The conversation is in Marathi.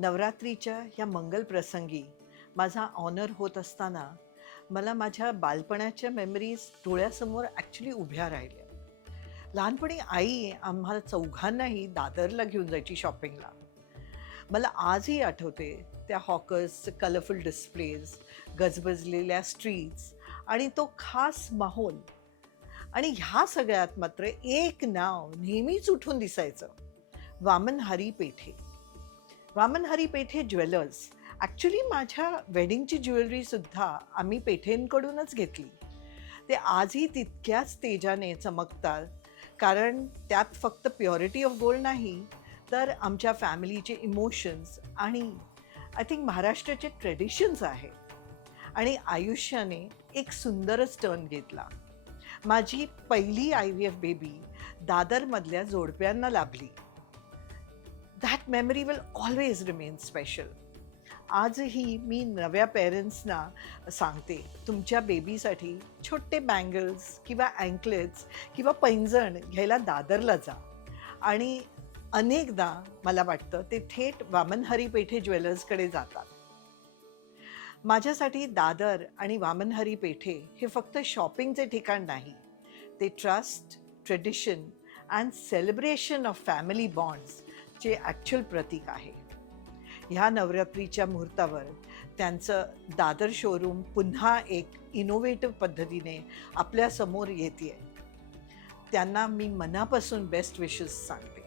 नवरात्रीच्या या मंगल प्रसंगी माझा ऑनर होत असताना मला माझ्या बालपणाच्या मेमरीज डोळ्यासमोर ॲक्च्युली उभ्या राहिल्या. लहानपणी आई आम्हाला चौघांनाही दादरला घेऊन जायची शॉपिंगला मला आजही आठवते त्या हॉकर्सचे कलरफुल डिस्प्लेज गजबजलेल्या स्ट्रीट्स आणि तो खास माहोल. आणि ह्या सगळ्यात मात्र एक नाव नेहमीच उठून दिसायचं वामन हरी पेठे. वामन हरी पेठे ज्वेलर्स. ॲक्च्युली माझ्या वेडिंगची ज्वेलरीसुद्धा आम्ही पेठेंकडूनच घेतली. ते आजही तितक्याच तेजाने चमकतात. कारण त्यात फक्त प्युरिटी ऑफ गोल्ड नाही तर आमच्या फॅमिलीचे इमोशन्स आणि आय थिंक महाराष्ट्राचे ट्रेडिशन्स आहेत. आणि आयुष्याने एक सुंदरच टर्न घेतला. माझी पहिली आय व्ही एफ बेबी दादरमधल्या जोडप्यांना लाभली. That memory will always remain special आजही मी नव्या पेरेंट्सना सांगते तुमच्या बेबीसाठी छोटे बँगल्स किंवा अँकलेट्स किंवा पैंजण घ्यायला दादरला जा. आणि अनेकदा मला वाटतं ते थेट वामनहरी पेठे ज्वेलर्सकडे जातात. माझ्यासाठी दादर आणि वामनहरी पेठे हे फक्त शॉपिंगचे ठिकाण नाही ते trust tradition and celebration of family चे ॲक्च्युअल प्रतीक आहे. ह्या नवरात्रीच्या मुहूर्तावर त्यांचं दादर शोरूम पुन्हा एक इनोव्हेटिव्ह पद्धतीने आपल्यासमोर येते आहे त्यांना मी मनापासून बेस्ट विशेस सांगते.